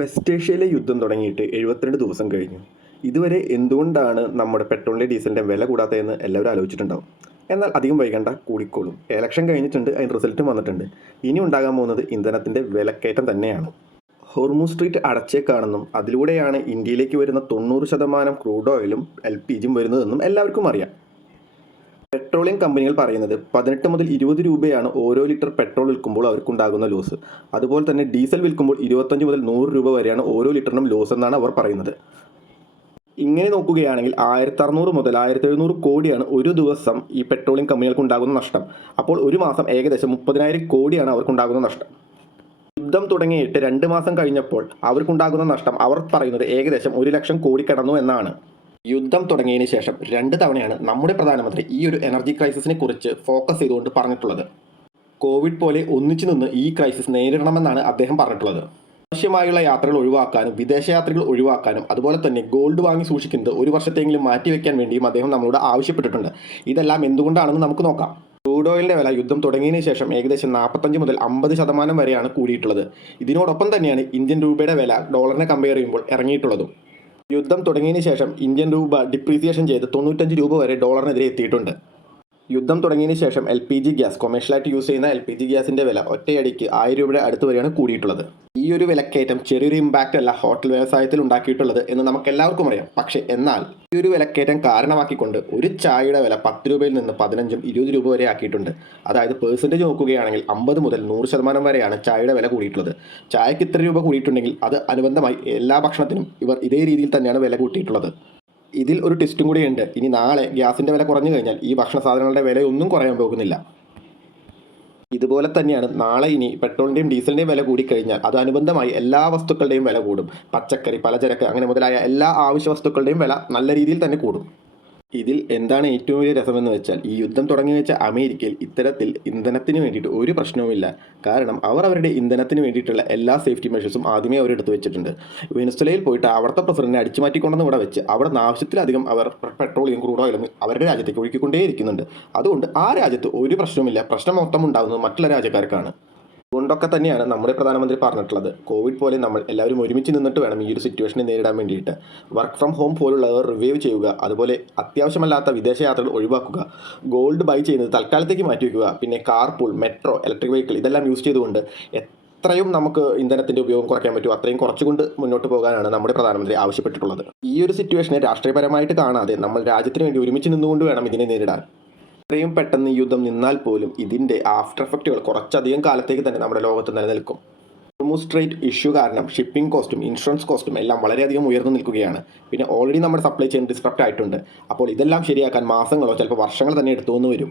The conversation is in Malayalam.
വെസ്റ്റ് ഏഷ്യയിലെ യുദ്ധം തുടങ്ങിയിട്ട് 72 ദിവസം കഴിഞ്ഞു. ഇതുവരെ എന്തുകൊണ്ടാണ് നമ്മുടെ പെട്രോളിൻ്റെ ഡീസലിൻ്റെ വില കൂടാത്തതെന്ന് എല്ലാവരും ആലോചിച്ചിട്ടുണ്ടാവും. എന്നാൽ അധികം വൈകണ്ട, കൂടിക്കോളും. ഇലക്ഷൻ കഴിഞ്ഞിട്ടുണ്ട്, അതിന് റിസൾട്ടും വന്നിട്ടുണ്ട്. ഇനി ഉണ്ടാകാൻ പോകുന്നത് ഇന്ധനത്തിൻ്റെ വിലക്കയറ്റം തന്നെയാണ്. ഹോർമൂസ് സ്ട്രീറ്റ് അടച്ചേക്കാണെന്നും അതിലൂടെയാണ് ഇന്ത്യയിലേക്ക് വരുന്ന 90% ക്രൂഡ് ഓയിലും LPGയും വരുന്നതെന്നും എല്ലാവർക്കും അറിയാം. പെട്രോളിയം കമ്പനികൾ പറയുന്നത് 18 മുതൽ 20 രൂപയാണ് ഓരോ ലിറ്റർ പെട്രോൾ വിൽക്കുമ്പോൾ അവർക്കുണ്ടാകുന്ന ലോസ്. അതുപോലെ തന്നെ ഡീസൽ വിൽക്കുമ്പോൾ 25 മുതൽ 100 രൂപ വരെയാണ് ഓരോ ലിറ്ററിനും ലോസ് എന്നാണ് അവർ പറയുന്നത്. ഇങ്ങനെ നോക്കുകയാണെങ്കിൽ 1600 മുതൽ 1700 കോടിയാണ് ഒരു ദിവസം ഈ പെട്രോളിയം കമ്പനികൾക്ക് ഉണ്ടാകുന്ന നഷ്ടം. അപ്പോൾ ഒരു മാസം ഏകദേശം 30,000 കോടിയാണ് അവർക്കുണ്ടാകുന്ന നഷ്ടം. യുദ്ധം തുടങ്ങിയിട്ട് 2 മാസം കഴിഞ്ഞപ്പോൾ അവർക്കുണ്ടാകുന്ന നഷ്ടം അവർ പറയുന്നത് ഏകദേശം 1 ലക്ഷം കോടി കടന്നു എന്നാണ്. യുദ്ധം തുടങ്ങിയതിന് ശേഷം 2 തവണയാണ് നമ്മുടെ പ്രധാനമന്ത്രി ഈ ഒരു എനർജി ക്രൈസിസിനെ കുറിച്ച് ഫോക്കസ് ചെയ്തുകൊണ്ട് പറഞ്ഞിട്ടുള്ളത്. കോവിഡ് പോലെ ഒന്നിച്ചു നിന്ന് ഈ ക്രൈസിസ് നേരിടണമെന്നാണ് അദ്ദേഹം പറഞ്ഞിട്ടുള്ളത്. ആവശ്യമായുള്ള യാത്രകൾ ഒഴിവാക്കാനും വിദേശയാത്രകൾ ഒഴിവാക്കാനും അതുപോലെ തന്നെ ഗോൾഡ് വാങ്ങി സൂക്ഷിക്കുന്നത് 1 വർഷത്തെങ്കിലും മാറ്റിവെക്കാൻ വേണ്ടിയും അദ്ദേഹം നമ്മളോട് ആവശ്യപ്പെട്ടിട്ടുണ്ട്. ഇതെല്ലാം എന്തുകൊണ്ടാണെന്ന് നമുക്ക് നോക്കാം. ക്രൂഡ് ഓയിലിൻ്റെ വില യുദ്ധം തുടങ്ങിയതിന് ശേഷം ഏകദേശം 45 മുതൽ 50% വരെയാണ് കൂടിയിട്ടുള്ളത്. ഇതിനോടൊപ്പം തന്നെയാണ് ഇന്ത്യൻ രൂപയുടെ വില ഡോളറിനെ കമ്പയർ ചെയ്യുമ്പോൾ ഇറങ്ങിയിട്ടുള്ളതും. യുദ്ധം തുടങ്ങിയതിന് ശേഷം ഇന്ത്യൻ രൂപ ഡിപ്രീസിയേഷൻ ചെയ്ത് 95 രൂപ വരെ ഡോളറിനെതിരെ എത്തിയിട്ടുണ്ട്. യുദ്ധം തുടങ്ങിയതിന് ശേഷം LPG ഗ്യാസ്, കൊമേഴ്ഷ്യലായിട്ട് യൂസ് ചെയ്യുന്ന LPG ഗ്യാസിൻ്റെ വില ഒറ്റയടിക്ക് 1000 രൂപയുടെ അടുത്ത് വരെയാണ് കൂടിയിട്ടുള്ളത്. ഈ ഒരു വിലക്കയറ്റം ചെറിയൊരു ഇമ്പാക്റ്റ് അല്ല ഹോട്ടൽ വ്യവസായത്തിൽ ഉണ്ടാക്കിയിട്ടുള്ളത് എന്ന് നമുക്കെല്ലാവർക്കും അറിയാം. പക്ഷേ എന്നാൽ ഈ ഒരു വിലക്കയറ്റം കാരണമാക്കിക്കൊണ്ട് ഒരു ചായയുടെ വില 10 രൂപയിൽ നിന്ന് 15ഉം 20 രൂപ വരെ ആക്കിയിട്ടുണ്ട്. അതായത് പേഴ്സൻറ്റേജ് നോക്കുകയാണെങ്കിൽ 50 മുതൽ 100% വരെയാണ് ചായയുടെ വില കൂടിയിട്ടുള്ളത്. ചായക്ക് ഇത്ര രൂപ കൂടിയിട്ടുണ്ടെങ്കിൽ അത് അനുബന്ധമായി എല്ലാ ഭക്ഷണത്തിനും ഇവർ ഇതേ രീതിയിൽ തന്നെയാണ് വില കൂട്ടിയിട്ടുള്ളത്. ഇതിൽ ഒരു ടെസ്റ്റും കൂടിയുണ്ട്. ഇനി നാളെ ഗ്യാസിൻ്റെ വില കുറഞ്ഞു കഴിഞ്ഞാൽ ഈ ഭക്ഷണ സാധനങ്ങളുടെ വിലയൊന്നും കുറയാൻ പോകുന്നില്ല. ഇതുപോലെ തന്നെയാണ് നാളെ ഇനി പെട്രോളിൻ്റെയും ഡീസലിൻ്റെയും വില കൂടിക്കഴിഞ്ഞാൽ അത് അനുബന്ധമായി എല്ലാ വസ്തുക്കളുടെയും വില കൂടും. പച്ചക്കറി, പലചരക്ക് അങ്ങനെ മുതലായ എല്ലാ ആവശ്യ വസ്തുക്കളുടെയും വില നല്ല രീതിയിൽ തന്നെ കൂടും. ഇതിൽ എന്താണ് ഏറ്റവും വലിയ രസമെന്ന് വെച്ചാൽ ഈ യുദ്ധം തുടങ്ങി വെച്ച അമേരിക്കയിൽ ഇത്തരത്തിൽ ഇന്ധനത്തിന് വേണ്ടിയിട്ട് ഒരു പ്രശ്നവുമില്ല. കാരണം അവർ അവരുടെ ഇന്ധനത്തിന് വേണ്ടിയിട്ടുള്ള എല്ലാ സേഫ്റ്റി മെഷേഴ്സും ആദ്യമേ അവർ എടുത്തു വെച്ചിട്ടുണ്ട്. വെനസ്വേലയിൽ പോയിട്ട് അവിടുത്തെ പ്രസിഡന്റിനെ അടിച്ചു മാറ്റിക്കൊണ്ടെന്ന് ഇവിടെ വെച്ച് അവിടെ നിന്ന് ആവശ്യത്തിലധികം അവർ പെട്രോളിയം ക്രൂഡ് ഓയിലും അവരുടെ രാജ്യത്തേക്ക് ഒഴുക്കിക്കൊണ്ടേയിരിക്കുന്നുണ്ട്. അതുകൊണ്ട് ആ രാജ്യത്ത് ഒരു പ്രശ്നവുമില്ല. പ്രശ്നം മൊത്തം ഉണ്ടാകുന്നത് മറ്റുള്ള രാജ്യക്കാർക്കാണ്. അതുകൊണ്ടൊക്കെ തന്നെയാണ് നമ്മുടെ പ്രധാനമന്ത്രി പറഞ്ഞിട്ടുള്ളത്, കോവിഡ് പോലെ നമ്മൾ എല്ലാവരും ഒരുമിച്ച് നിന്നിട്ട് വേണം ഈ ഒരു സിറ്റുവേഷനെ നേരിടാൻ വേണ്ടിയിട്ട്. വർക്ക് ഫ്രം ഹോം പോലുള്ളവർ റിവൈവ് ചെയ്യുക, അതുപോലെ അത്യാവശ്യമല്ലാത്ത വിദേശയാത്രകൾ ഒഴിവാക്കുക, ഗോൾഡ് ബൈ ചെയ്യുന്നത് തൽക്കാലത്തേക്ക് മാറ്റിവെക്കുക, പിന്നെ car pool, metro, electric vehicle ഇതെല്ലാം യൂസ് ചെയ്തുകൊണ്ട് എത്രയും നമുക്ക് ഇന്ധനത്തിൻ്റെ ഉപയോഗം കുറയ്ക്കാൻ പറ്റും അത്രയും കുറച്ചുകൊണ്ട് മുന്നോട്ട് പോകാനാണ് നമ്മുടെ പ്രധാനമന്ത്രി ആവശ്യപ്പെട്ടിട്ടുള്ളത്. ഈ ഒരു സിറ്റുവേഷനെ രാഷ്ട്രീയപരമായിട്ട് കാണാതെ നമ്മൾ രാജ്യത്തിന് വേണ്ടി ഒരുമിച്ച് നിന്നുകൊണ്ട് വേണം ഇതിനെ നേരിടാൻ. എത്രയും പെട്ടെന്ന് ഈ യുദ്ധം നിന്നാൽ പോലും ഇതിൻ്റെ ആഫ്റ്റർ എഫക്റ്റുകൾ കുറച്ചധികം കാലത്തേക്ക് തന്നെ നമ്മുടെ ലോകത്ത് നിലനിൽക്കും. ഹോർമൂസ് സ്ട്രെയിറ്റ് ഇഷ്യൂ കാരണം ഷിപ്പിംഗ് കോസ്റ്റും ഇൻഷുറൻസ് കോസ്റ്റും എല്ലാം വളരെയധികം ഉയർന്നു നിൽക്കുകയാണ്. പിന്നെ ഓൾറെഡി നമ്മുടെ സപ്ലൈ ചെയിൻ ഡിസ്ട്രപ്റ്റ് ആയിട്ടുണ്ട്. അപ്പോൾ ഇതെല്ലാം ശരിയാക്കാൻ മാസങ്ങളോ ചിലപ്പോൾ വർഷങ്ങൾ തന്നെ എടുത്തുവെന്ന് വരും.